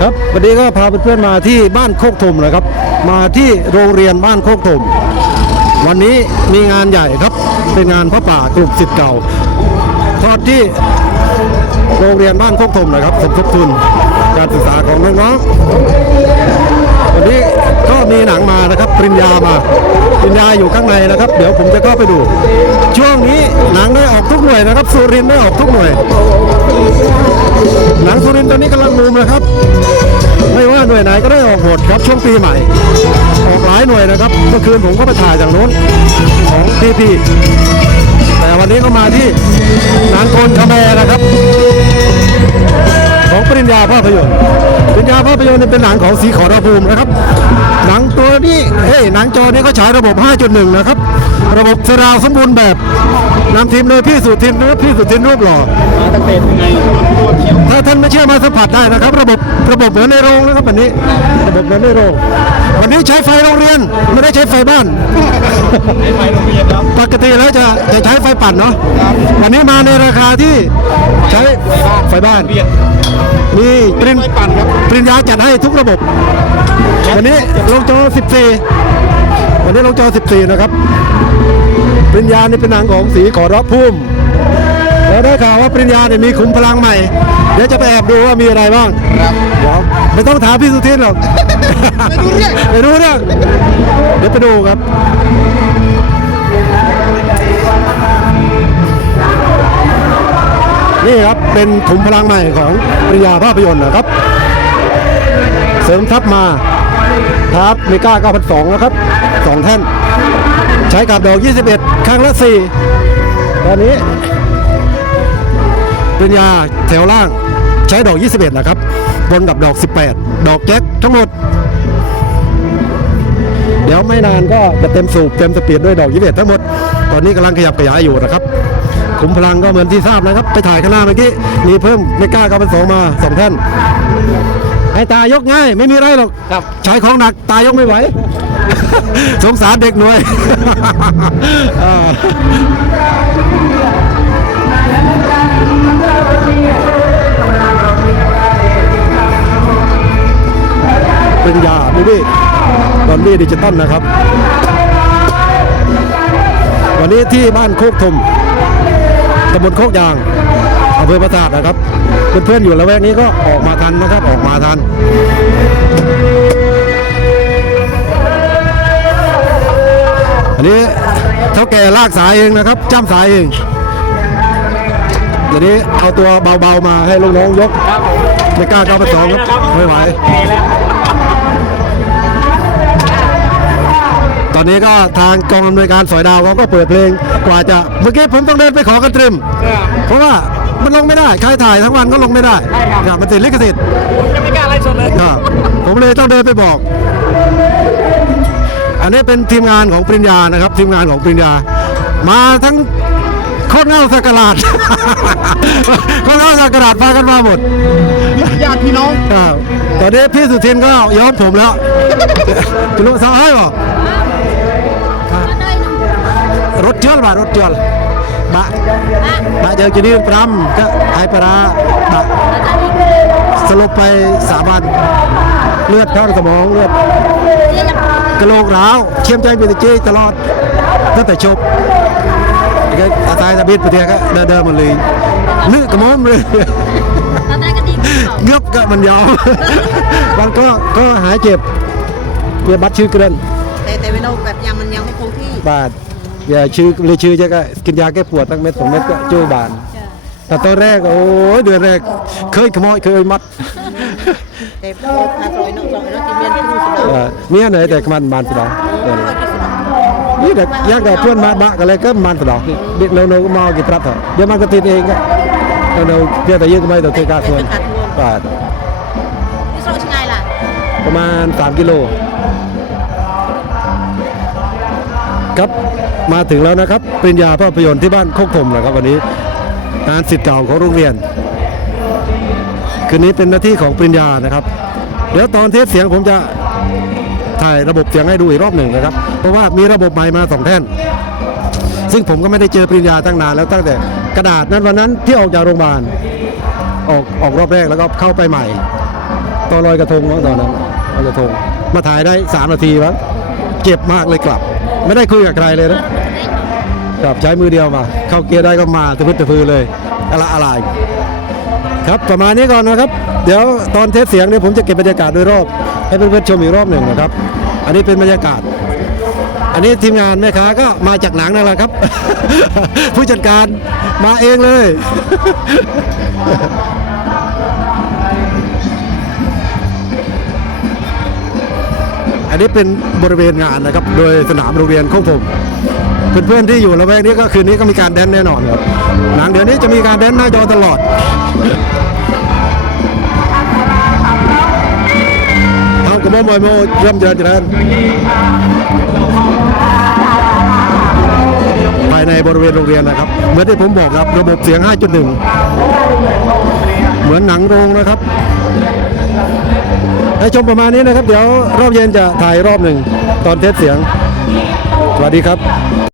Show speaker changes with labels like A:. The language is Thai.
A: ครับวันนี้ก็พาเพื่อนๆมาที่บ้านโคกทมนะครับ มาที่โรงเรียนบ้านโคกทมวันนี้มีงานใหญ่ครับ เป็นงานพระป่ากลุ่มสิทธิ์เก่าทอดที่โรงเรียนบ้านโคกทมนะครับสมทบทุนการศึกษาของน้องๆวันนี้ก็มีหนังมานะครับปริญญามาปริญญาอยู่ข้างในนะครับ เดี๋ยวผมจะเข้าไปดู ช่วงนี้หนังได้ออกทุกหน่วยนะครับสุรินทร์ได้ออกทุกหน่วย หนังสุรินตอนนี้กำลังบูมนะครับ ไม่ว่าหน่วยไหนก็ได้ออกหมดครับช่วงปีใหม่ ออกหลายหน่วยนะครับ เมื่อคืนผมก็ไปถ่ายจากโน้นของพีพีแต่วันนี้ก็มาที่หนังโกนคาแมนะครับ ของปริญญาภาพยนตร์ปริญญาภาพยนตร์เนี่เป็นหนังของสีขอรภูมินะครับ หนังตัวนี้เฮ้ยหนังจอนี้เขาฉายระบบ 5.1 นะครับ ระบบสราวสมบูรณ์แบบนำทีมโดยพี่สุทินนะครับพี่สุทินรูปหล่อ
B: มาตั้งแต่ยังไง
A: ถ้าท่านไม่เชื่อมาสัมผัสได้นะครับ ระบบระบบเหมือนในโรงนะครับวันนี้ระบบเหมือนในโรง วันนี้ใช้ไฟโรงเรียนไม่ได้ใช้ไฟบ้าน
B: ในไฟโรงเรียนครับ
A: ปกติแล้วจะจะใช้ไฟปั่นเนาะวันนี้มาในราคาที่ใช้ไฟบ้าน
B: เรียน
A: มีปริญ
B: ไฟปั่นครับ
A: ปริญญาจัดให้ทุกระบบ วันนี้ลงจอ 14 วันนี้ลงจอ 14 นะครับปริญญานี่เป็นหนังของสีขอรับพุ่ม แล้วได้ข่าวว่าปริญญาเนี่ยมีขุมพลังใหม่ เดี๋ยวจะไปแอบดูว่ามีอะไรบ้าง
B: ครับ
A: เดี๋ยวไม่ต้องถามพี่สุทินหรอกไม่รู้เรื่องเดี๋ยวไปดูครับนี่ครับเป็นขุมพลังใหม่ของปริยาภาพยนตร์นะครับ เสริมทัพมาทัพเมกา9,200นะครับสองแท่น ใช้กับดอก 21 ครั้งละ 4 ตอนนี้ ปริญญาแถวล่างใช้ดอก 21 นะครับ บนกับดอก 18 ดอกแจ็คทั้งหมด เดี๋ยวไม่นานก็จะเต็มสูบเต็มสปีดด้วยดอก 21 ทั้งหมด ตอนนี้กำลังขยับขยายอยู่นะครับขุมพลังก็เหมือนที่ทราบนะครับ ไปถ่ายข้างหน้าเมื่อกี้มีเพิ่มไม่กล้าก็เป็นสองมาสองท่านให้ตายกง่าย ไม่มีไรหรอก
B: ครับ
A: ใช้ของหนักตายกไม่ไหว สงสารเด็กหน่วยอ่า เปริญญามูวี่ดอนบี้ดิจิตอลนะครับ วันนี้ที่บ้านโคกทมตำบลโคกยางอำเภอประสาทนะครับ เพื่อนๆอยู่ละแวกนี้ก็ออกมาทันนะครับ ออกมาทันอันนี้เท่าแก่ลากสายเองนะครับจ้ำสายเอง เดี๋ยวนี้เอาตัวเบาๆมาให้ลูกน้องยก
B: ครับผม
A: ไม่กล้าเข้าไปสองครับไม่ไหวตอนนี้ก็ทางกองอำนวยการสอยดาวเขาก็เปิดเพลงกว่าจะเมื่อกี้ผมต้องเดินไปขอกันตรึมเพราะว่ามันลงไม่ได้ใครถ่ายทั้งวันก็ลงไม่ได้ครับมันติดลิขสิทธิ์
B: ผมจะไม่กล้าไล่ชนเลย
A: ครับผมเลยต้องเดินไปบอก อันนี้เป็นทีมงานของปริญญานะครับ ทีมงานของปริญญา มาทั้ง โคตรเงาสักการาดโคตรเงาสักการาดพากันมาหมด
B: ญาติพี่น้อง
A: ครับตอนนี้พี่สุทินก็ย้อมผมแล้วจะรู้สาวให้บอกรถเจือลบ่ารถเจือลบะบะเจอจีนีพรำก็ไอปลาร้าบะสลบไปสามวันเลือดเข้าในสมองเลือดกระโหลกร้าวเชี่ยมใจเป็นตะจี้ตลอดตั้งแต่ชบ ก็อาตายตะบิดไปเทียก็เดินเดินมาเลยนึกกระมอมเลย
C: ตอนแรกก็ดีขึ้นก่อน
A: เงือบก็มันยอมมันก็ก็หายเจ็บเปียบัตรชื่อเกรน
C: แต่แต่เวลาแบบยังมันยังไม่คงที่
A: บาทอย่าชื่อเลยชื่อจะก็กินยาแก้ปวดตั้งเม็ดสองเม็ดก็จู้บานแต่ตอนแรกโอ้ยเดือนแรกเคยขโมยเคยมัด
C: แต่พอพาซอยนอกซอยนอกที่เมียนที่สุด
A: เออเมียไหนแต่มันมันสดอกเออ นี่เด็กยากกับเพื่อนมาบะกันเลยก็มันสดอกเด็กเราเราก็มากี่ปรับเถอะเดี๋ยวมันก็ติดเองก็เราเราเพียงแต่ยืดก็ไม่ต้องเทกาส่วนบาท
C: ที่โซ่ชิงไงล่ะ
A: ประมาณ3กิโลครับมาถึงแล้วนะครับปริญญาภาพยนตร์ที่บ้านโคกถมนะครับวันนี้งานสิทธิ์เก่าของโรงเรียน คืนนี้เป็นหน้าที่ของปริญญานะครับ เดี๋ยวตอนเทสเสียงผมจะ ถ่ายระบบเสียงให้ดูอีกรอบหนึ่งนะครับ เพราะว่ามีระบบใหม่มาสองแท่น ซึ่งผมก็ไม่ได้เจอปริญญาตั้งนานแล้วตั้งแต่กระดาษนั้นวันนั้นที่ออกจากโรงพยาบาลออกออกรอบแรกแล้วก็เข้าไปใหม่ตอนลอยกระทงตอนนั้นลอยกระทง มาถ่ายได้3นาทีมั้งเก็บมากเลยกลับ ไม่ได้คุยกับใครเลยนะกลับใช้มือเดียวมา เข้าเกียร์ได้ก็มาตะพื้นตะพือเลยอะไรอะไร ครับประมาณนี้ก่อนนะครับ เดี๋ยวตอนเทสเสียงเนี่ยผมจะเก็บบรรยากาศโดยรอบ ให้เพื่อนๆชมอีกรอบหนึ่งนะครับ อันนี้เป็นบรรยากาศ อันนี้ทีมงานแม่ค้าก็มาจากหนังนั่นแหละครับ ผู้จัดการมาเองเลย อันนี้เป็นบริเวณงานนะครับ โดยสนามโรงเรียนโคกผมเพื่อนๆที่อยู่ละแวกนี้ก็คืนนี้ก็มีการแดนแน่นอนครับหลังเดี๋ยวนี้จะมีการแดนหน้าจอตลอด เอากระโมมอยโมเริ่มเจริญเจริญภายในบริเวณโรงเรียนนะครับ เหมือนที่ผมบอกครับ ระบบเสียง 5.1 เหมือนหนังโรงนะครับให้ชมประมาณนี้นะครับ เดี๋ยวรอบเย็นจะถ่ายรอบหนึ่งตอนเทสเสียง สวัสดีครับ